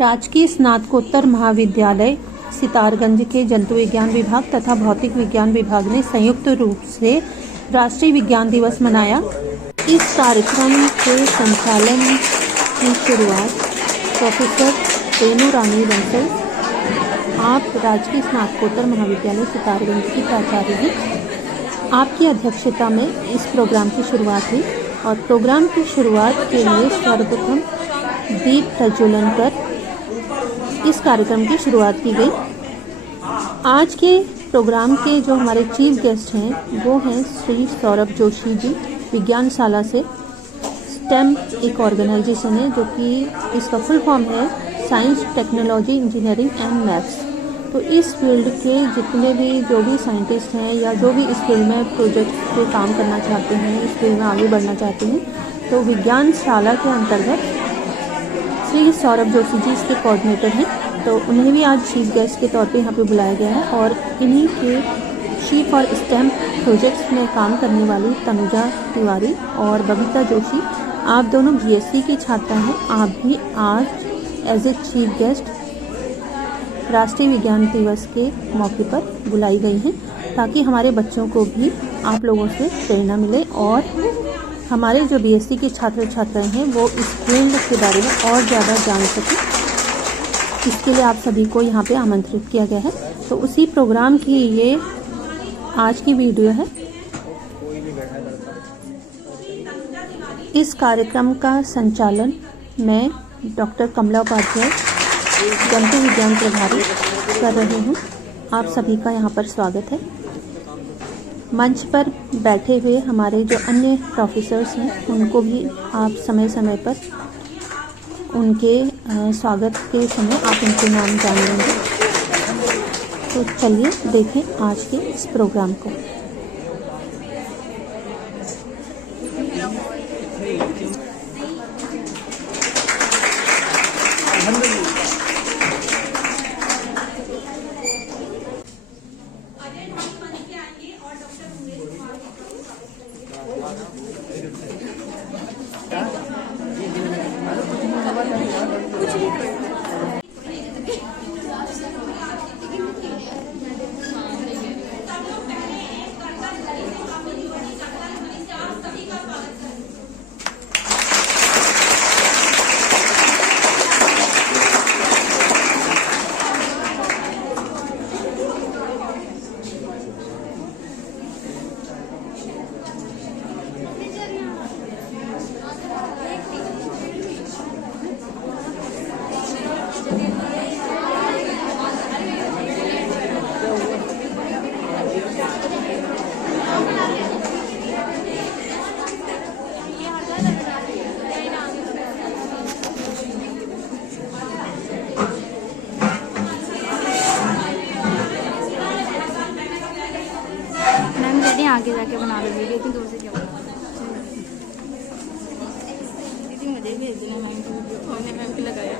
राजकीय स्नातकोत्तर महाविद्यालय सितारगंज के जंतु विज्ञान विभाग तथा भौतिक विज्ञान विभाग ने संयुक्त रूप से राष्ट्रीय विज्ञान दिवस मनाया। इस कार्यक्रम के संचालन की शुरुआत प्रोफेसर रेणु रानी बंसल, आप राजकीय स्नातकोत्तर महाविद्यालय सितारगंज की प्राचार्य हैं, आपकी अध्यक्षता में इस प्रोग्राम की शुरुआत हुई और प्रोग्राम की शुरुआत के लिए सर्वप्रथम दीप प्रज्वलन कर इस कार्यक्रम की शुरुआत की गई। आज के प्रोग्राम के जो हमारे चीफ गेस्ट हैं वो हैं श्री सौरभ जोशी जी, विज्ञानशाला से। स्टेम एक ऑर्गेनाइजेशन है जो कि इसका फुल फॉर्म है science, technology, engineering and maths. तो इस फील्ड के जितने भी जो भी साइंटिस्ट हैं या जो भी इस फील्ड में प्रोजेक्ट पे काम करना चाहते हैं, इस फील्ड में आगे बढ़ना चाहते हैं, तो विज्ञानशाला के अंतर्गत श्री सौरभ जोशी जी इसके कोऑर्डिनेटर हैं। तो उन्हें भी आज चीफ गेस्ट के तौर पे यहाँ पे बुलाया गया है और इन्हीं के चीफ और स्टेम प्रोजेक्ट्स में काम करने वाली तनुजा तिवारी और बबीता जोशी, आप दोनों बीएससी की छात्रा हैं। आप भी आज एज ए चीफ गेस्ट राष्ट्रीय विज्ञान दिवस के मौके पर बुलाई गई हैं ताकि हमारे बच्चों को भी आप लोगों से प्रेरणा मिले और हमारे जो बीएससी के छात्र छात्राएं हैं वो इस फील्ड के बारे में और ज़्यादा जान सकें। इसके लिए आप सभी को यहाँ पे आमंत्रित किया गया है। तो उसी प्रोग्राम की ये आज की वीडियो है। इस कार्यक्रम का संचालन मैं डॉक्टर कमला उपाध्याय, जंतु विज्ञान प्रभारी कर रही हूँ। आप सभी का यहाँ पर स्वागत है। मंच पर बैठे हुए हमारे जो अन्य प्रोफेसर्स हैं उनको भी आप समय समय पर उनके स्वागत के समय आप उनके नाम जान लेंगे। तो चलिए देखें आज के इस प्रोग्राम को। आगे जाके बना लो वीडियो, इतनी दूर से क्या दीदी मुझे भेज देना मैम की वीडियो, हमने मैम की लगाया।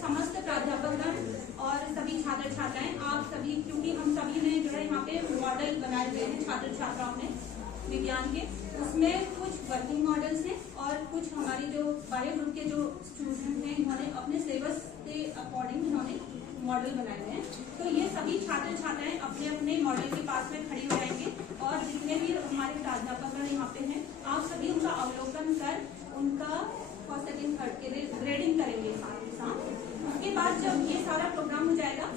समस्त प्राध्यापकगण और सभी छात्र छात्राएं, आप सभी, क्योंकि हम सभी ने जो है यहाँ पे मॉडल बनाए हुए हैं छात्र छात्राओं ने विज्ञान के, उसमें कुछ वर्किंग मॉडल्स हैं और कुछ हमारी जो बायो ग्रुप के जो स्टूडेंट हैं इन्होंने अपने सिलेबस के अकॉर्डिंग इन्होंने मॉडल बनाए हुए हैं। तो ये सभी छात्र छात्राएं अपने अपने मॉडल के पास में खड़ी हो जाएंगे और जितने भी हमारे प्राध्यापकगण यहाँ पे हैं आप सभी उनका अवलोकन कर उनका फर्स्ट सेकंड थर्ड के लिए ग्रेडिंग करेंगे साथ ही साथ। उसके बाद जब ये सारा प्रोग्राम हो जाएगा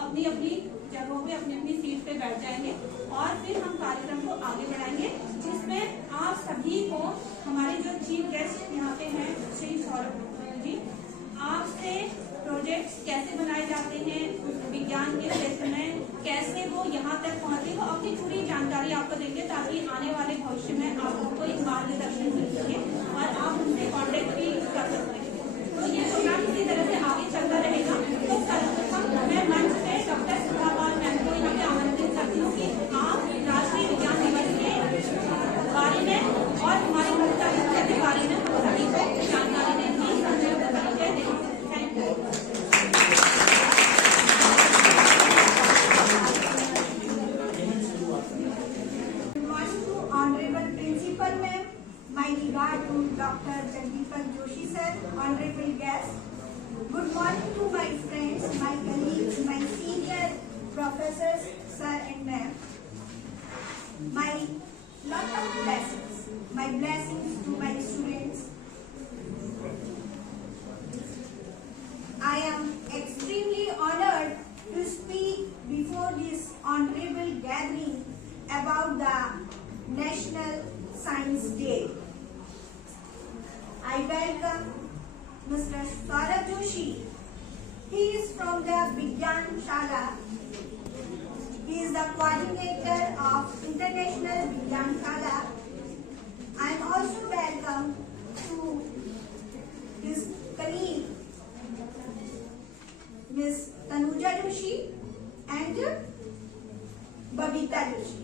अपनी अपनी जगहों पे अपनी अपनी सीट पे बैठ जाएंगे और फिर हम कार्यक्रम को आगे बढ़ाएंगे, जिसमें आप सभी को हमारे जो चीफ गेस्ट यहाँ पे हैं श्री सौरभ जी, आपसे प्रोजेक्ट्स कैसे बनाए जाते हैं विज्ञान के क्षेत्र में, कैसे वो यहाँ तक पहुँचे, वो अपनी पूरी जानकारी आपको देंगे ताकि आने वाले भविष्य में आप लोगों को एक मार्गदर्शन मिल सके और आप उनसे कॉन्टेक्ट भी कर सकते हैं। तो ये प्रोग्राम इसी तरह से आगे चलता रहेगा। तो सर्वप्रथम मैं मंच पे डॉक्टर सुधा पाल मैम को यहाँ पे आमंत्रित करती हूँ कि आप राष्ट्रीय विज्ञान दिवस के बारे में और हमारे मुख्य के बारे में हम सभी को जानकारी देंगे। Thank you. Honorable Principal Ma'am, my regard to Dr. Jagdeepak Joshi Sir, honorable guests. Good morning to my friends, my colleagues, my senior professors, sir and ma'am. My lot of blessings, my blessings to my students. I am extremely honored to speak before this honorable gathering about the National Science Day. I welcome Mr. Saurabh Joshi. He is from the Vigyan Shala. He is the coordinator of International Vigyan Shala. I am also welcome to his colleague Ms. Tanuja Joshi and Babita Joshi.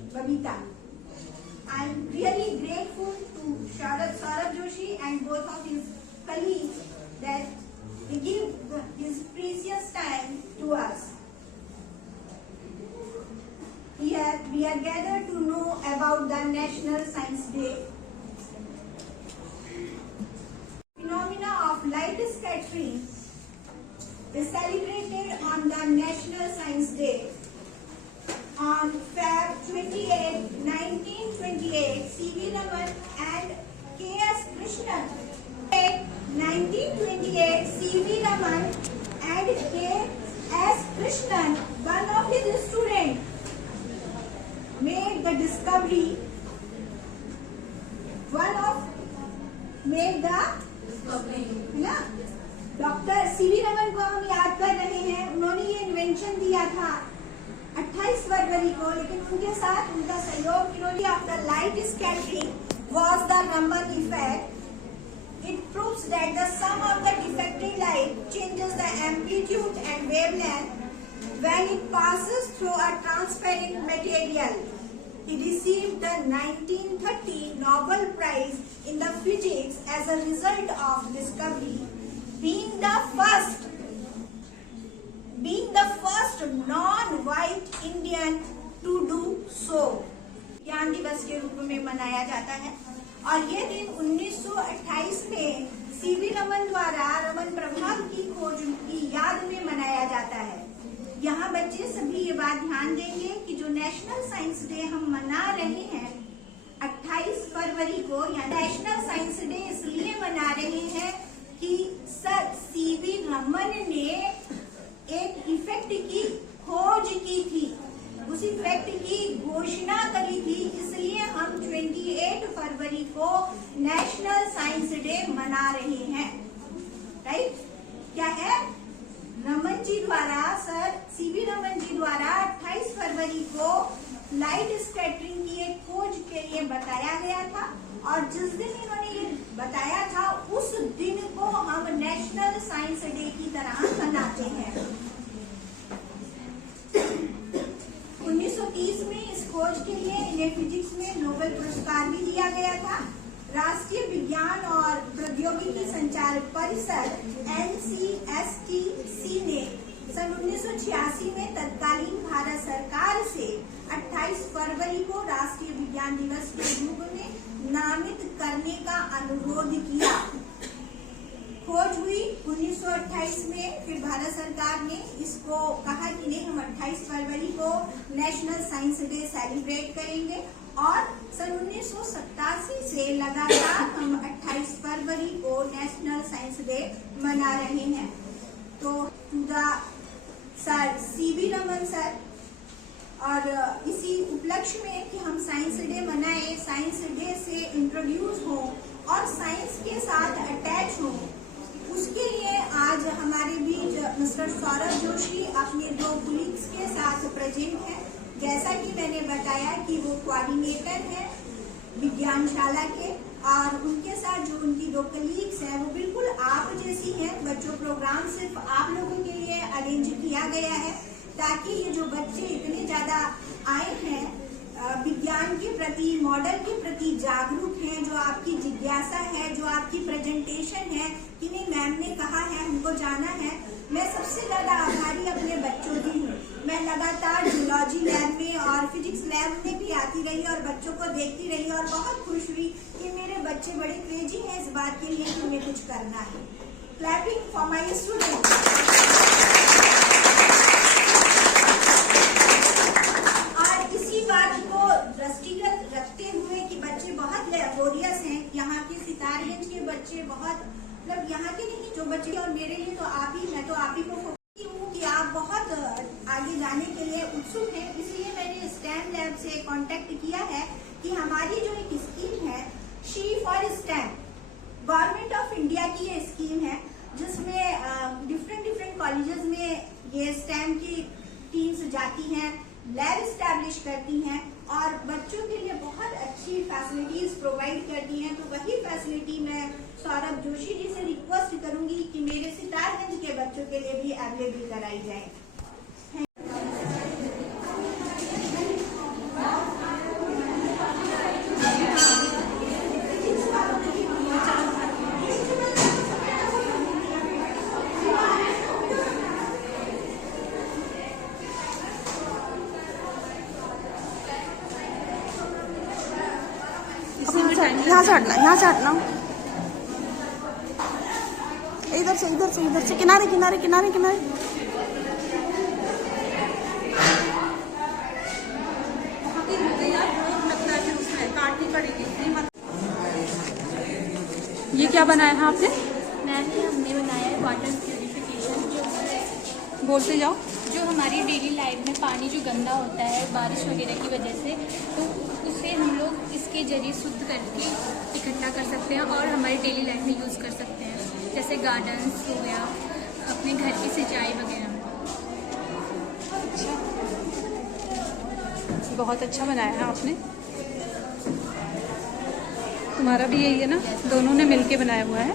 I am really grateful to Saurabh Joshi and both of his colleagues that they give his precious time to us. Here we are gathered to know about the National Science Day. Phenomena of light scattering is celebrated on the National Science Day. On Feb 28, 1928, C.V. Raman and K.S. Krishnan. 1928, C.V. Raman and K.S. Krishnan, one of his students, made the discovery. Doctor C.V. Raman को हम याद कर रहे हैं। उन्होंने ये invention दिया था 28 फरवरी को, लेकिन उनके साथ उनका सहयोग इन्होंने of the light scattering was the Raman effect. It proves that the sum of the diffracted light changes the amplitude and wavelength when it passes through a transparent material. He received the 1930 Nobel Prize in the Physics as a result of discovery, being the first non-white Indian to do so. विज्ञान दिवस के रूप में मनाया जाता है और ये दिन 1928 में C.V. रमन द्वारा रमन प्रभाव की खोज की याद में मनाया जाता है. यहाँ बच्चे सभी ये बात ध्यान देंगे कि जो नेशनल साइंस डे हम मना रहे हैं 28 फरवरी को, या नेशनल साइंस डे इसलिए मना रहे हैं कि सर C.V. रमन ने एक इफेक्ट की खोज की थी, उस इफेक्ट की घोषणा करी थी, इसलिए हम 28 फरवरी को नेशनल साइंस डे मना रहे हैं. राइट? क्या है? रमन जी द्वारा, सर C.V. रमन जी द्वारा 28 फरवरी को लाइट स्कैटरिंग की एक खोज के लिए बताया गया था और जिस दिन इन्होंने ये बताया था उस दिन को हम नेशनल साइंस डे की तरह मनाते हैं. 1930 में इस खोज के लिए इन्हें फिजिक्स में नोबेल पुरस्कार भी दिया गया था. राष्ट्रीय विज्ञान और प्रौद्योगिकी संचार परिषद NCSTC ने सन 1986 में तत्कालीन भारत सरकार से 28 फरवरी को राष्ट्रीय विज्ञान दिवस के रूप में नामित करने का अनुरोध किया. खोज हुई 1928 में, फिर भारत सरकार ने इसको कहा कि नहीं, हम 28 फरवरी को नेशनल साइंस डे सेलिब्रेट करेंगे और सन 1987 से लगातार हम 28 फरवरी को नेशनल साइंस डे मना रहे हैं. तो to the sir CV Raman sir, और इसी उपलक्ष्य में कि हम साइंस डे मनाएं, साइंस डे से इंट्रोड्यूस हो और साइंस के साथ अटैच हो, उसके लिए आज हमारे बीच मिस्टर सौरभ जोशी अपने 2 कुलीग्स के साथ प्रेजेंट है। जैसा कि मैंने बताया कि वो कोऑर्डिनेटर है विज्ञानशाला के, और उनके साथ जो उनकी 2 कलीग्स हैं वो बिल्कुल आप जैसी हैं। बच्चों, प्रोग्राम सिर्फ आप लोगों के लिए अरेंज किया गया है ताकि ये जो बच्चे इतने ज्यादा आए हैं विज्ञान के प्रति, मॉडल के प्रति जागरूक हैं, जो आपकी जिज्ञासा है, जो आपकी प्रेजेंटेशन है कि नहीं मैम ने कहा है हमको जाना है, मैं सबसे ज्यादा आभारी अपने बच्चों की हूँ। मैं लगातार जूलॉजी लैब में और फिजिक्स लैब में भी आती रही और बच्चों को देखती रही और बहुत खुश हुई कि मेरे बच्चे बड़े क्रेजी हैं इस बात के लिए कि हमें कुछ करना है। Clapping for my students. और इसी बात को दृष्टिगत रखते हुए कि बच्चे बहुत लेबोरियस हैं, यहाँ के सितारगंज के बच्चे बहुत, मतलब यहाँ के नहीं जो बच्चे, और मेरे लिए तो आप ही, मैं तो आप ही को कहती हूँ कि आप बहुत आगे जाने के लिए उत्सुक हैं। इसलिए मैंने स्टैम लैब से कांटेक्ट किया है कि हमारी जो एक स्कीम है she for STEM, government of India की ये स्कीम है जिसमें डिफरेंट कॉलेजेस में ये स्टैम की टीम्स जाती हैं, लैब स्टैब्लिश करती हैं और बच्चों के लिए बहुत अच्छी फैसिलिटीज प्रोवाइड करती हैं। तो वही फैसिलिटी मैं सौरभ जोशी जी से रिक्वेस्ट करूंगी कि मेरे सितारगंज के बच्चों के लिए भी अवेलेबल कराई जाए। यहाँ से हटना, यहाँ से हटना, इधर से किनारे किनारे किनारे किनारे। ये क्या बनाया है आपने? मैम हमने बनाया है वाटर प्यूरिफिकेशन, बोलते जाओ। जो हमारी डेली लाइफ में पानी जो गंदा होता है बारिश वगैरह की वजह से, तो उसे हम लोग इसके जरिए शुद्ध करके इकट्ठा कर सकते हैं और हमारी डेली लाइफ में यूज़ कर सकते हैं, जैसे गार्डन्स हो गया, अपने घर की सिंचाई वगैरह में। बहुत अच्छा बनाया है आपने। तुम्हारा भी यही है ना? दोनों ने मिलके बनाया हुआ है।